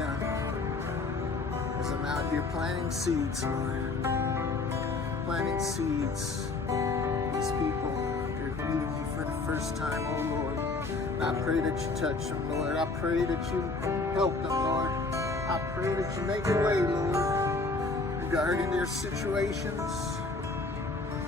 begun. As I'm out here planting seeds, Lord. Planting seeds. These people, they're meeting you for the first time, oh Lord. And I pray that you touch them, Lord. I pray that you help them, Lord. I pray that you make a way, Lord, regarding their situations.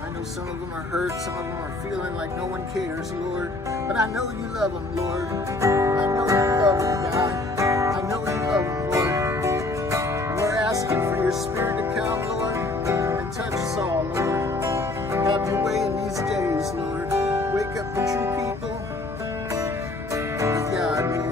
I know some of them are hurt, some of them are feeling like no one cares, Lord. But I know you love them, Lord. I know you love them, God. I know you love them, Lord. And we're asking for your Spirit to come, Lord, and touch us all, Lord. Have your way in these days, Lord. Wake up the true people of God, Lord.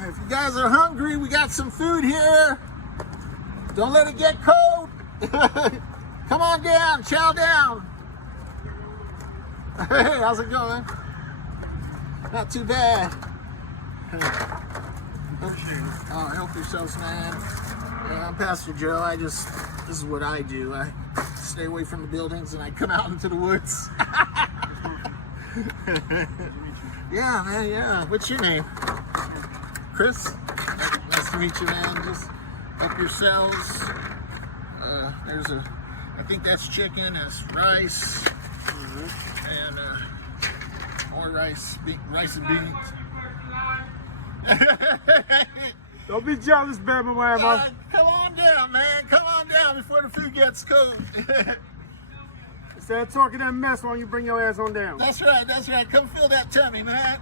If you guys are hungry, we got some food here. Don't let it get cold. Come on down, chow down. Hey, how's it going? Not too bad. Oh, help yourselves, man. Yeah, I'm Pastor Joe. This is what I do. I stay away from the buildings and I come out into the woods. Yeah, man, yeah. What's your name? Chris? Nice to meet you, man. Just help yourselves. I think that's chicken, that's rice, and more rice and beans. Don't be jealous, baby mama. Come on down, man. Come on down before the food gets cold. Instead of talking that mess, why don't you bring your ass on down? That's right, that's right. Come fill that tummy, man.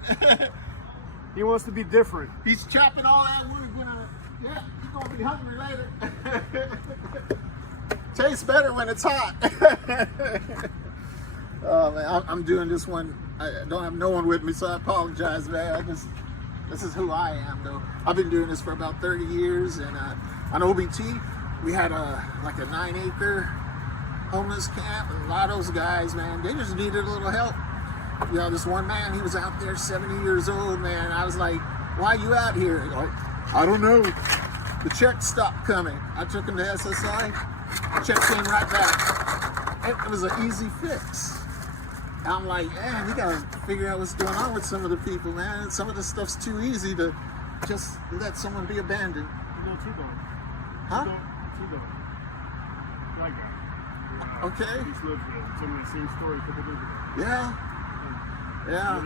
He wants to be different. He's chopping all that wood. Yeah, he's going to be hungry later. Tastes better when it's hot. Oh, man, I'm doing this one. I don't have no one with me, so I apologize, man. This is who I am, though. I've been doing this for about 30 years, and on OBT, we had like a 9-acre homeless camp, and a lot of those guys, man, they just needed a little help. You know, this one man, he was out there 70 years old, man. I was like, why are you out here? Like, I don't know. The check stopped coming. I took him to SSI. The check came right back. It was an easy fix. I'm like, man, you gotta figure out what's going on with some of the people, man. Some of the stuff's too easy to just let someone be abandoned. You know, T-Dog. Huh? T-Dog. Black guy. Okay. He's lived some of the same story a couple days ago. Yeah. Yeah.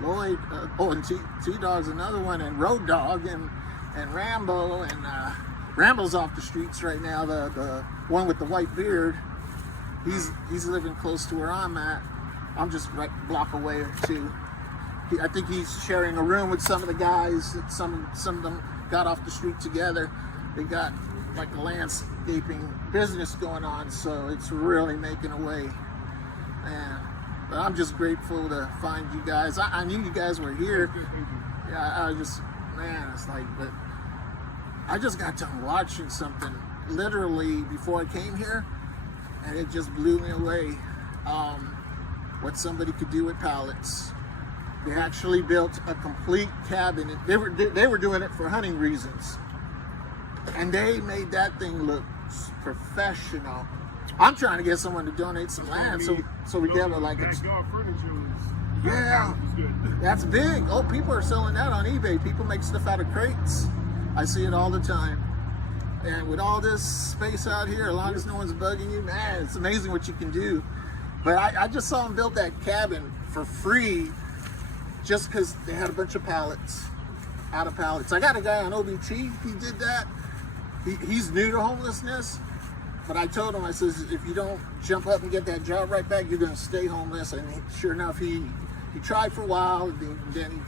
Lloyd, and T-Dog's another one, and Road Dog, and Rambo, and Rambo's off the streets right now, the one with the white beard. He's living close to where I'm at. I'm just right block away or two. I think he's sharing a room with some of the guys. Some of them got off the street together. They got like a landscaping business going on, so it's really making a way. Man. But I'm just grateful to find you guys. I knew you guys were here. Yeah, it's like, but I just got done watching something literally before I came here, and it just blew me away. What somebody could do with pallets. They actually built a complete cabin. They were doing it for hunting reasons, and they made that thing look professional. I'm trying to get someone to donate some land so we get like a yeah, that's big. Oh, people are selling that on eBay. People make stuff out of crates. I see it all the time. And with all this space out here, as long as no one's bugging you, man, it's amazing what you can do. But I just saw them build that cabin for free just because they had a bunch of pallets, out of pallets. I got a guy on OBT, he did that. He's new to homelessness, but I told him, I says, if you don't jump up and get that job right back, you're gonna stay homeless. And sure enough, he tried for a while, and then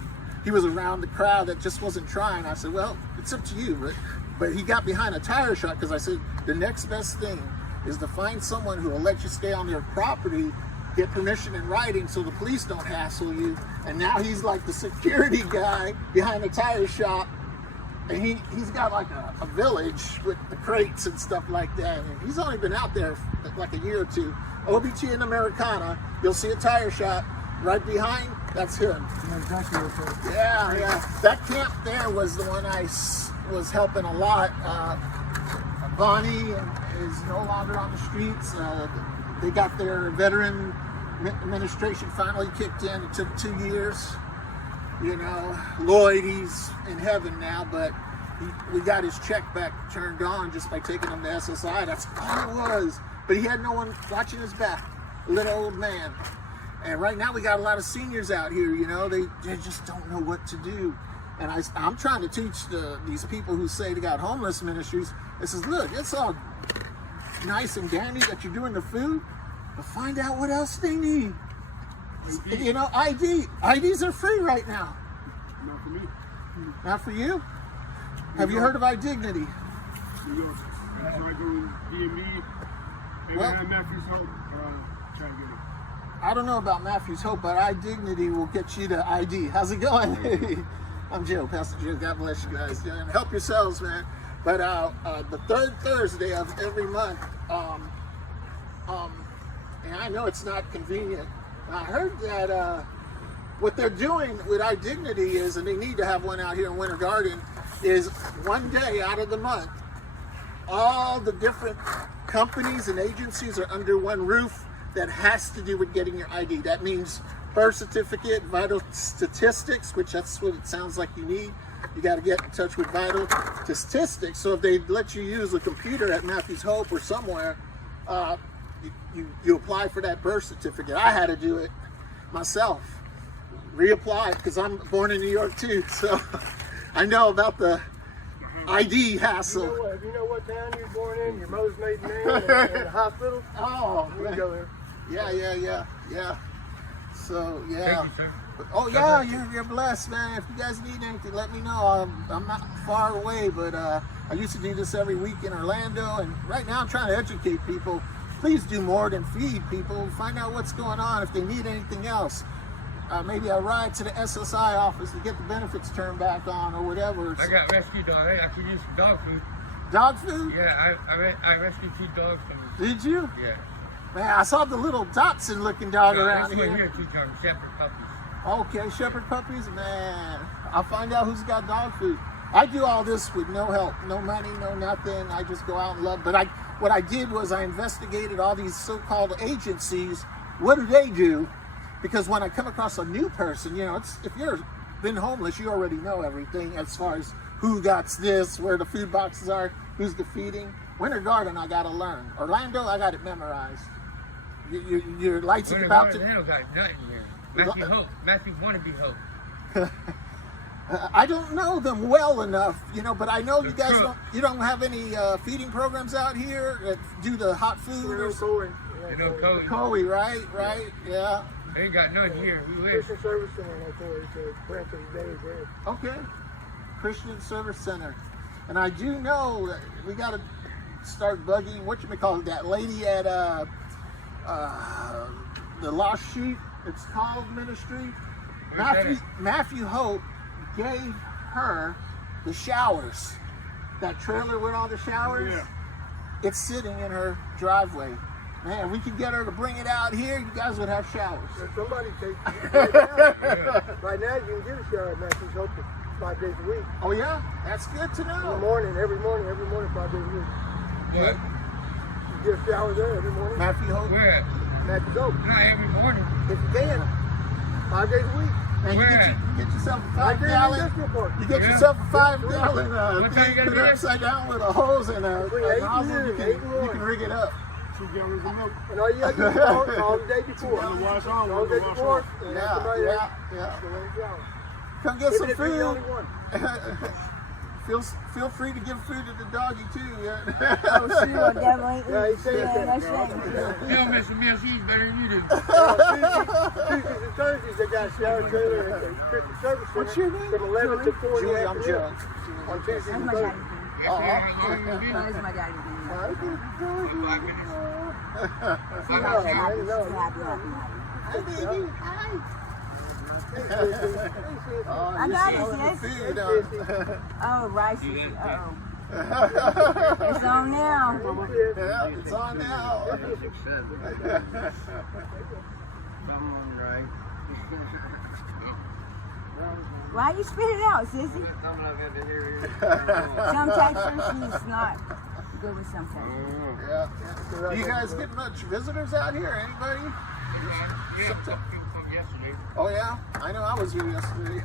he was around the crowd that just wasn't trying. I said, well, it's up to you, but he got behind a tire shop, because I said, the next best thing is to find someone who will let you stay on their property, get permission in writing so the police don't hassle you. And now he's like the security guy behind the tire shop, and he's got like a village with the crates and stuff like that. And he's only been out there for like a year or two. OBT and Americana, you'll see a tire shop right behind, that's him. Yeah. That camp there was the one I was helping a lot. Bonnie is no longer on the streets. They got their veteran administration finally kicked in. It took 2 years. You know, Lloyd, he's in heaven now, but we got his check back turned on just by taking him to SSI. That's all it was. But he had no one watching his back, a little old man. And right now we got a lot of seniors out here, you know, they just don't know what to do. And I'm trying to teach these people who say they got homeless ministries. I says, look, it's all nice and dandy that you're doing the food, but find out what else they need. You know, IDs are free right now. Not for me. Not for you? Have you heard of iDignity? You know, I try to go DMV, and Well, I have Matthew's help, but I'll try to get it. I don't know about Matthew's Hope, but iDignity will get you to ID. How's it going? I'm Joe, Pastor Joe. God bless you guys. And help yourselves, man. But the third Thursday of every month, and I know it's not convenient. I heard that what they're doing with iDignity is, and they need to have one out here in Winter Garden, is one day out of the month, all the different companies and agencies are under one roof that has to do with getting your ID. That means birth certificate, vital statistics, which that's what it sounds like you need. You got to get in touch with vital statistics. So if they let you use a computer at Matthew's Hope or somewhere, you apply for that birth certificate. I had to do it myself, reapply, because I'm born in New York too. So I know about the ID hassle. You know what town you're born in? Your mother's maiden name and the hospital? Oh, We can go there. Yeah. So, yeah. Thank you, sir. Oh, yeah, you're blessed, man. If you guys need anything, let me know. I'm not far away, but I used to do this every week in Orlando, and right now I'm trying to educate people. Please do more than feed people. Find out what's going on, if they need anything else. Maybe a ride to the SSI office to get the benefits turned back on or whatever. I got rescue dog. I actually used some dog food. Dog food? Yeah, I rescued 2 dogs from. Did you? Yeah. Man, I saw the little Dotson looking dog around This one here. here 2 times, shepherd puppies. Okay, shepherd puppies, man. I'll find out who's got dog food. I do all this with no help, no money, no nothing. I just go out and love. But what I did was I investigated all these so-called agencies. What do they do? Because when I come across a new person, you know, if you're been homeless, you already know everything as far as who got this, where the food boxes are, who's the feeding. Winter Garden, I gotta learn. Orlando, I got it memorized. Your lights are about to. Orlando got nothing here. Matthew Hope. Matthew wannabe Hope. I don't know them well enough, you know, but I know you guys don't have any feeding programs out here that do the hot food or Coe, right, yeah. They ain't got none here. We live. Christian Service Center, like that. It's a branch of the day there. Okay, Christian Service Center, and I do know that we got to start bugging that lady at the Lost Sheep. It's called Ministry. Matthew Hope gave her the showers. That trailer with all the showers. Yeah. It's sitting in her driveway. Man, we could get her to bring it out here. You guys would have showers. If somebody takes right now you can get a shower at Matthew's Hope 5 days a week. Oh yeah, that's good to In the know. morning, every morning, 5 days a week. What? You get a shower there every morning. Matthew Hope. Where at? Matthew's Hope. Not every morning. If you can. 5 days a week. And you Where? get yourself a Right there in the 5-gallon. industrial park. You get Yeah. yourself a 5-gallon What time you thing, gotta put be it there? upside down with a hose and a Between 8 and nozzle. noon, You 8 and can 1. rig it up. 2 gallons of milk. And all you got to do is call the day before. On the wash on, Call the day before. And Yeah, somebody yeah, else yeah. will let it go. Come get some Even if you're the only food. one. Feel free to give food to the doggy too. Yeah. Oh, she will definitely Yeah, he eat. said Yeah, that. that's right. You don't miss a meal. She's better than you do. Tuesdays and Thursdays, they got a shower trailer at the Christian Service Center. What's your name? From 11 to 4 in Julie, the I'm afternoon. Joe. On Tuesdays That's and my Thursdays. daddy. You see how long you That's my daddy. do? 5 minutes. No, man, no. Hi, baby. Hi. Oh, I you're got it, selling sis. the food. Oh, rice. It's on now. Yeah, it's on now. Why you spit it out, sissy? Some textures, she's not good with some textures. Yeah. Do you guys get much visitors out here? Anybody? Yeah, a couple people come yesterday. Oh yeah, I know. I was here yesterday.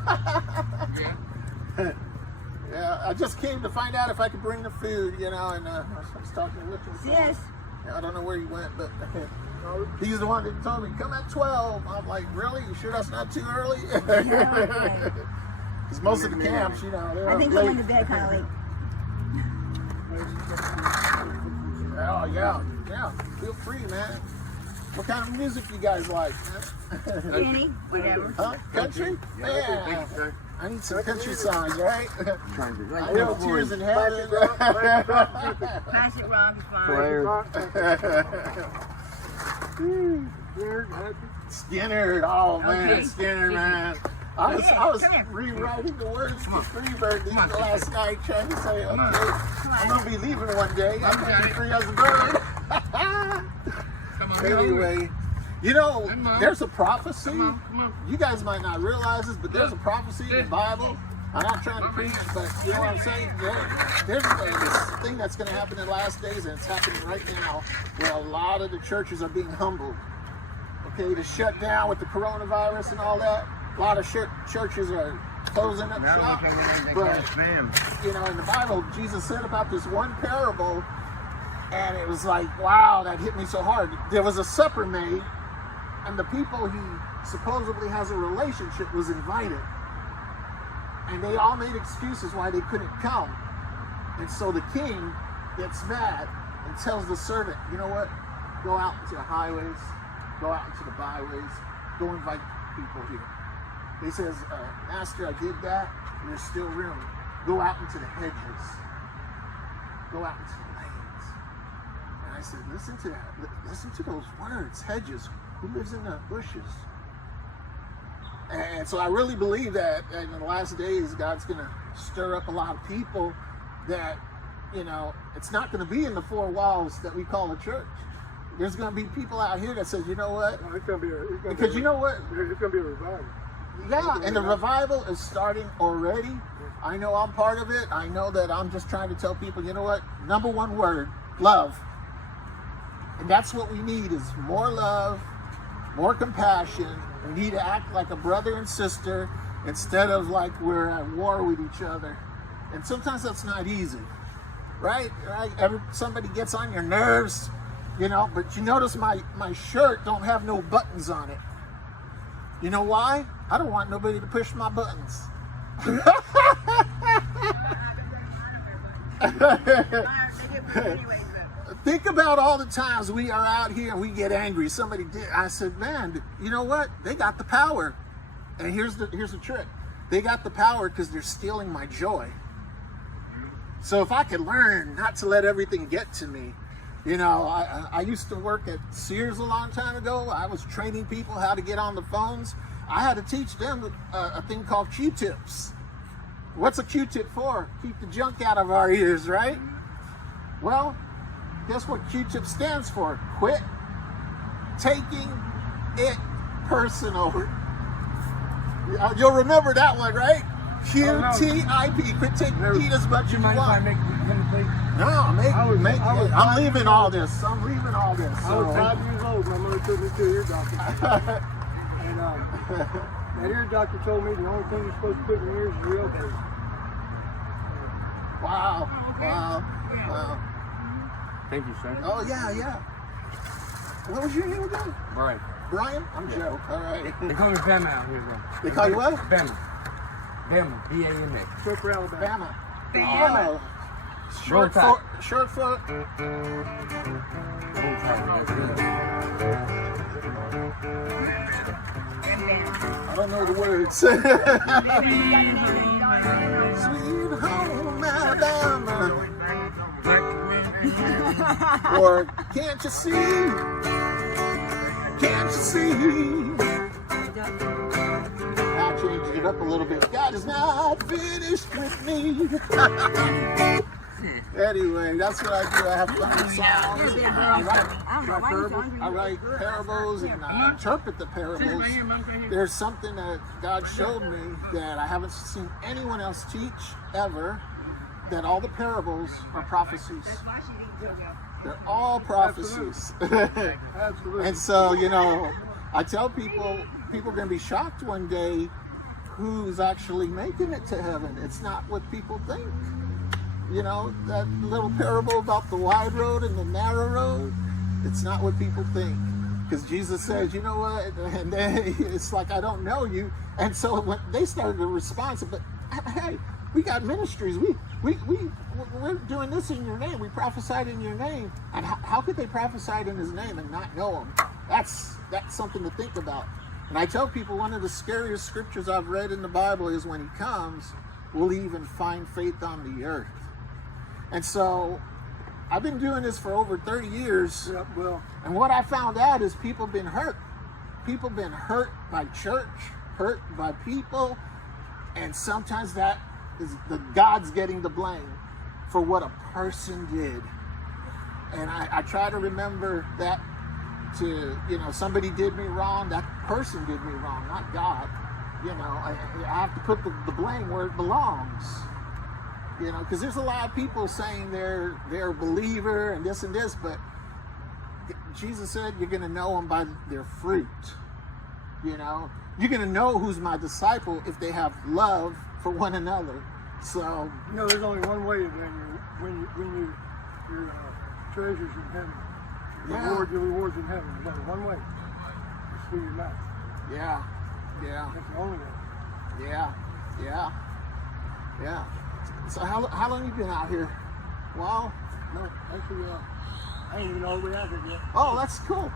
Yeah. Yeah, I just came to find out if I could bring the food, you know, and I was talking to Richard. Sis, I don't know where he went, but he's the one that told me, come at 12. I'm like, really? You sure that's not too early? okay. Because most of the camps, you know, they're I think up she late. went to bed kind of late. Oh, yeah, yeah. Feel free, man. What kind of music you guys like, man? Any, whatever. Huh? Country? Yeah. I need some country songs, right? I know Tears in Heaven. Classic rock is fine. Skinner, oh man, Okay. Skinner, man. I was Come here. rewriting the words to Freebird last night, trying to say, okay, I'm gonna be leaving one day. I'm gonna be free as a bird. Come on. Anyway, you know, Come on. there's a prophecy. Come on, come on. You guys might not realize this, but there's a prophecy in the Bible. I'm not trying to preach, but you know what I'm saying? There's this thing that's going to happen in the last days, and it's happening right now, where a lot of the churches are being humbled. Okay, to shut down with the coronavirus and all that. A lot of churches are closing up shop. But, you know, in the Bible, Jesus said about this one parable, and it was like, wow, that hit me so hard. There was a supper made, and the people he supposedly has a relationship was invited. And they all made excuses why they couldn't come. And so the king gets mad and tells the servant, you know what? Go out into the highways, go out into the byways, go invite people here. He says, Master, I did that, and there's still room. Go out into the hedges. Go out into the lanes. And I said, listen to that. Listen to those words, hedges. Who lives in the bushes? And so I really believe that in the last days, God's going to stir up a lot of people that, you know, it's not going to be in the four walls that we call a church. There's going to be people out here that says, you know what? It's gonna be Because you know what? It's going to be a revival. Yeah, and the revival is starting already. I know I'm part of it. I know that I'm just trying to tell people, you know what? Number one word, love. And that's what we need is more love, more compassion. We need to act like a brother and sister instead of like we're at war with each other. And sometimes that's not easy, right? Somebody gets on your nerves, you know, but you notice my shirt don't have no buttons on it. You know why? I don't want nobody to push my buttons. Think about all the times we are out here and we get angry. Somebody did. I said, man, you know what? They got the power. And here's the trick. They got the power because they're stealing my joy. So if I could learn not to let everything get to me, you know, I used to work at Sears a long time ago. I was training people how to get on the phones. I had to teach them a thing called Q-tips. What's a Q-tip for? Keep the junk out of our ears, right? Well, guess what Q-tip stands for? Quit taking it personal. You'll remember that one, right? Q-T-I-P. Quit taking it as much as you want. No, I'm leaving all this. I'm leaving all this. I was 5 years old. My mother took me to an ear doctor. And that ear doctor told me the only thing you're supposed to put in your ears is real bass. Wow. Thank you, sir. Oh, yeah. What was your name again? Brian. Brian? I'm Joe. All right. They call me Bama out here, bro. They call you what? Bama. Bama. B-A-M-A. Short for Alabama. Bama. Oh. Short Roll foot. Short foot. I don't know the words. Sweet home Alabama. Or can't you see? Can't you see? I changed it up a little bit. God is not finished with me. Anyway, that's what I do. I have fun songs. I write parables and I interpret the parables. There's something that God showed me that I haven't seen anyone else teach ever, that all the parables are prophecies. They're all prophecies. Absolutely. And so, you know, I tell people are going to be shocked one day who's actually making it to heaven. It's not what people think. You know, that little parable about the wide road and the narrow road, it's not what people think. Because Jesus says, you know what, and then it's like, I don't know you. And so when they started to respond, but hey, we got ministries. We're doing this in your name. We prophesied in your name. And how could they prophesy in his name and not know him? That's something to think about. And I tell people one of the scariest scriptures I've read in the Bible is when he comes, will he even find faith on the earth? And so I've been doing this for over 30 years. Yeah, well, and what I found out is people been hurt. People been hurt by church, hurt by people. And sometimes that is the God's getting the blame for what a person did. And I try to remember that to, you know, somebody did me wrong, that person did me wrong, not God. You know, I have to put the blame where it belongs. You know, because there's a lot of people saying they're a believer and this, but Jesus said you're going to know them by their fruit. You know, you're going to know who's my disciple if they have love for one another. So, you know, there's only one way to win your treasures in heaven. Your rewards in heaven. There's only one way. It's through your mouth. Yeah. That's the only way. Yeah. So how long you been out here? Well, no, actually, I ain't even all the way out there yet. Oh, that's cool.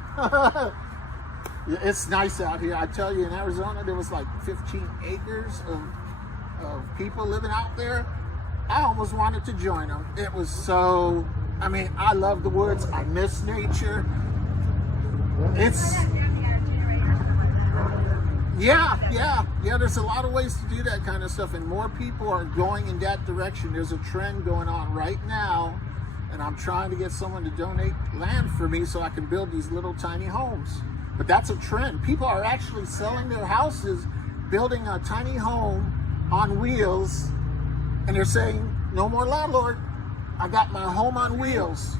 Yeah, it's nice out here. I tell you, in Arizona, there was like 15 acres of people living out there. I almost wanted to join them. It was so, I mean, I love the woods. I miss nature. Yeah, there's a lot of ways to do that kind of stuff, and more people are going in that direction. There's a trend going on right now, and I'm trying to get someone to donate land for me so I can build these little tiny homes. But that's a trend. People are actually selling their houses, building a tiny home on wheels, and they're saying, no more landlord. I got my home on wheels.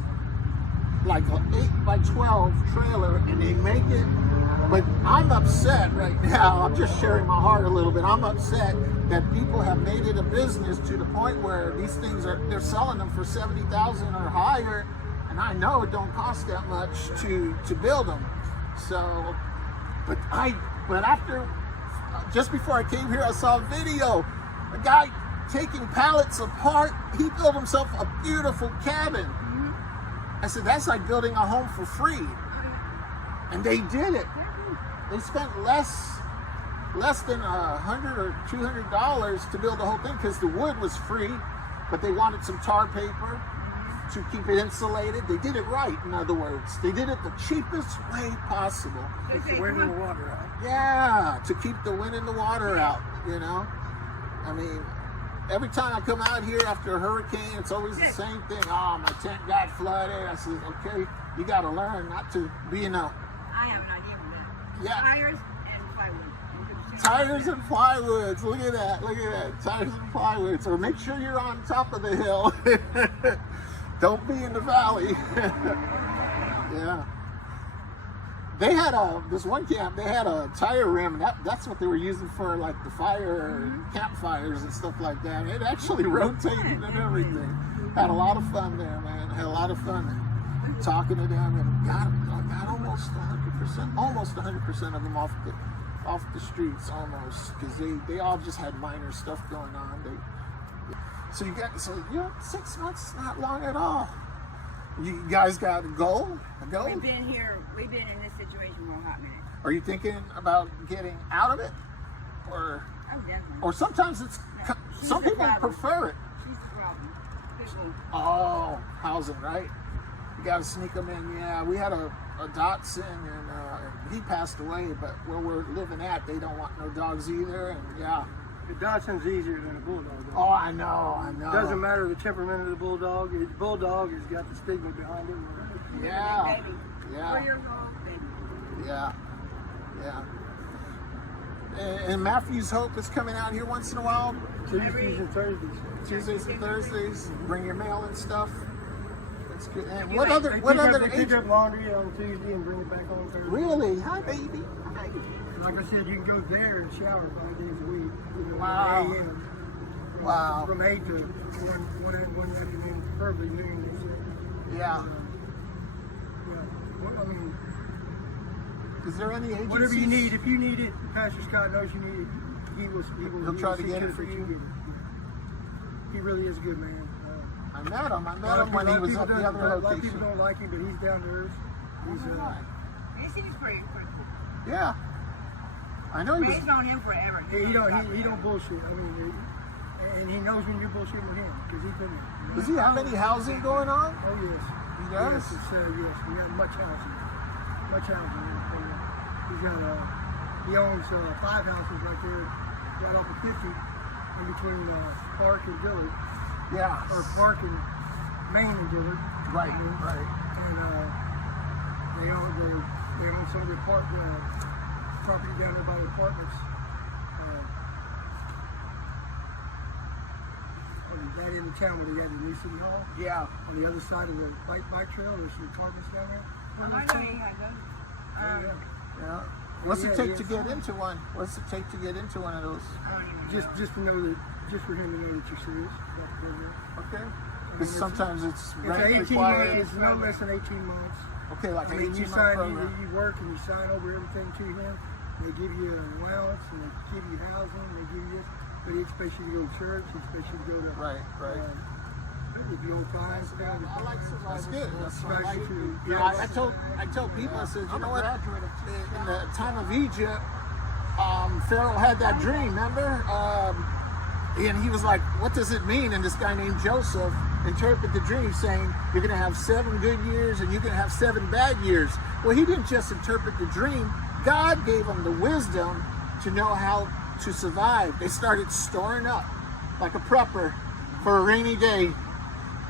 Like an 8x12 trailer, and they make it. But I'm upset right now. I'm just sharing my heart a little bit. I'm upset that people have made it a business to the point where these things they're selling them for $70,000 or higher, and I know it don't cost that much to build them. So, but after, just before I came here, I saw a video. A guy taking pallets apart. He built himself a beautiful cabin. I said, that's like building a home for free. And they did it. They spent less than $100 or $200 to build the whole thing because the wood was free, but they wanted some tar paper to keep it insulated. They did it right, in other words. They did it the cheapest way possible. Keep the wind and the water out. Yeah, to keep the wind and the water out, you know? I mean, every time I come out here after a hurricane, it's always the same thing. Oh, my tent got flooded. I said, okay, you got to learn not to be in a... I have an idea for that. Yeah. Tires and plywood. Tires and plywoods. Look at that. Tires and plywoods. Or make sure you're on top of the hill. Don't be in the valley. Yeah. They had this one camp, they had a tire rim, and that's what they were using for like the fire, campfires and stuff like that. It actually rotated and everything. Had a lot of fun there, man. Had a lot of fun talking to them, and God almost 100% of them off the streets, almost, because they all just had minor stuff going on. So 6 months is not long at all. You guys got a goal? We've been in this situation for a hot minute. Are you thinking about getting out of it, or I'm definitely. or sometimes some people prefer it? She's the problem. People. Oh, housing, right? You got to sneak them in. Yeah, we had a dachshund, and he passed away. But where we're living at, they don't want no dogs either. And yeah. The Dachshund's easier than a bulldog. Oh, I know. Doesn't matter the temperament of the bulldog. The bulldog has got the stigma behind it. Yeah. Baby. Yeah. 4 years old, baby. Yeah. And Matthew's Hope is coming out here once in a while. Tuesdays and Thursdays. Tuesdays and Thursdays. Bring your mail and stuff. That's good. And They what other They pick up laundry on Tuesday and bring it back on Thursday. Really? Hi, baby. Hi. Like I said, you can go there and shower 5 days a week. Wow. 8 a.m. Wow. From 8 to 1 afternoon, preferably noon. They say. Yeah. Well, I mean, Is there any agencies? whatever you need, if you need it, Pastor Scott knows you need it. He'll try to see get to it for you. He really is a good man. I met him when he was at the other A lot of people location. don't like him, but he's down to earth. He's He seems pretty cool. Yeah. I know he was. He's known him forever. he don't bullshit. I mean, and he knows when you're bullshitting with him because he's been there. Does he have any housing going on? Oh yes. He does? Yes, yes. We have much housing. Much housing. He's got he owns 5 houses right there, right off of 50, in between Park and Dillard, Yeah. or Park and Main and Dillard. Right. And they own some of the property down there by the apartments. Right in the town where they got the new city hall. Yeah. On the other side of the bike trail, there's some apartments down there. I know you had those. Yeah. What's it take Yeah. to get into one? What's it take to get into one of those? I don't even Just know. to know that, just for him to know that you're serious about the program. Okay. Because sometimes it's It's rent 18 required. months. It's no less than 18 months. Okay, like I an mean, 18-month you program. you work and you sign over everything to him. They give you an allowance and they give you housing. They give you this, but he expects you to go to church. He expects you to go to Right. if you old times. That's good. That's what I Right. like. You know, I tell people, I said, you know what? In the time of Egypt, Pharaoh had that dream, remember? And he was like, what does it mean? And this guy named Joseph interpreted the dream saying, you're going to have 7 good years and you're going to have 7 bad years. Well, he didn't just interpret the dream. God gave him the wisdom to know how to survive. They started storing up like a prepper for a rainy day.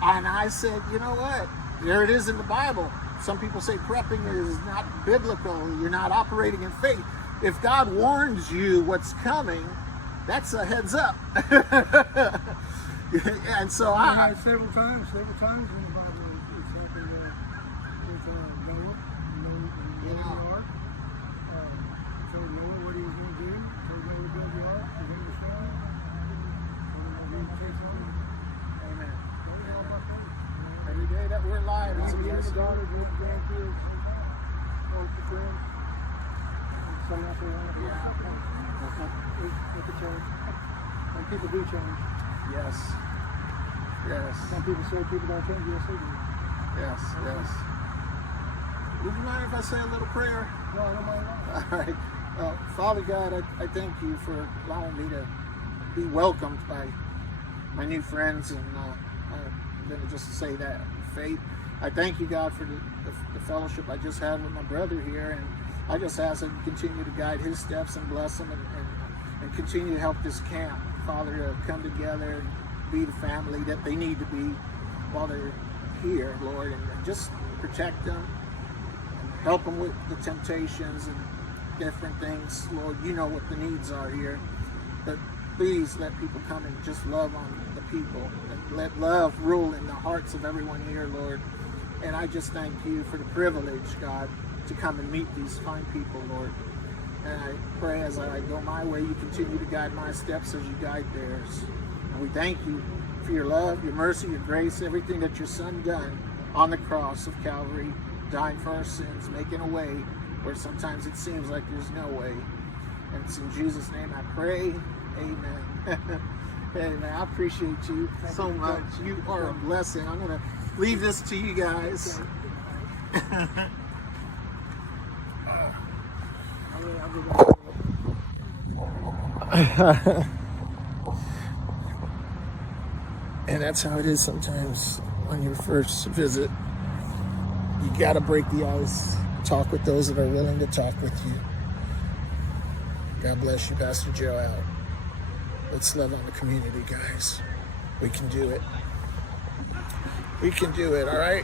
And I said, you know what? There it is in the Bible. Some people say prepping is not biblical. You're not operating in faith. If God warns you what's coming, that's a heads up. And so I I had several times in the Bible. It's happened with Noah and the ark. Told Noah what he was going to do. Told Noah to build the ark. He made the son. And takes on him. And all about that. every day that we're alive, it's a You have a blessing. daughter, you have grandkids, all the friends. Some out there want to be with the change. And people do change. Yes. Yes. Some people say people don't change. Yes, they do. Yes. Yes. Would you mind if I say a little prayer? No, I don't mind at all. All right. Father God, I thank you for allowing me to be welcomed by my new friends, and I'm going to just say that faith. I thank you, God, for the fellowship I just had with my brother here, and I just ask that you continue to guide his steps and bless him, and continue to help this camp, Father, to come together and be the family that they need to be while they're here, Lord, and just protect them, and help them with the temptations and different things. Lord, you know what the needs are here, but please let people come and just love on the people, and let love rule in the hearts of everyone here, Lord. And I just thank you for the privilege, God, to come and meet these fine people, Lord. And I pray as I go my way, you continue to guide my steps as you guide theirs. And we thank you for your love, your mercy, your grace, everything that your Son done on the cross of Calvary dying for our sins, making a way where sometimes it seems like there's no way. And it's in Jesus' name I pray. Amen. Amen. I appreciate you so much. You are a blessing. I'm going to leave this to you guys. And that's how it is sometimes on your first visit. You got to break the ice. Talk with those that are willing to talk with you. God bless you, Pastor Joe out. Let's love on the community, guys. We can do it. We can do it, all right?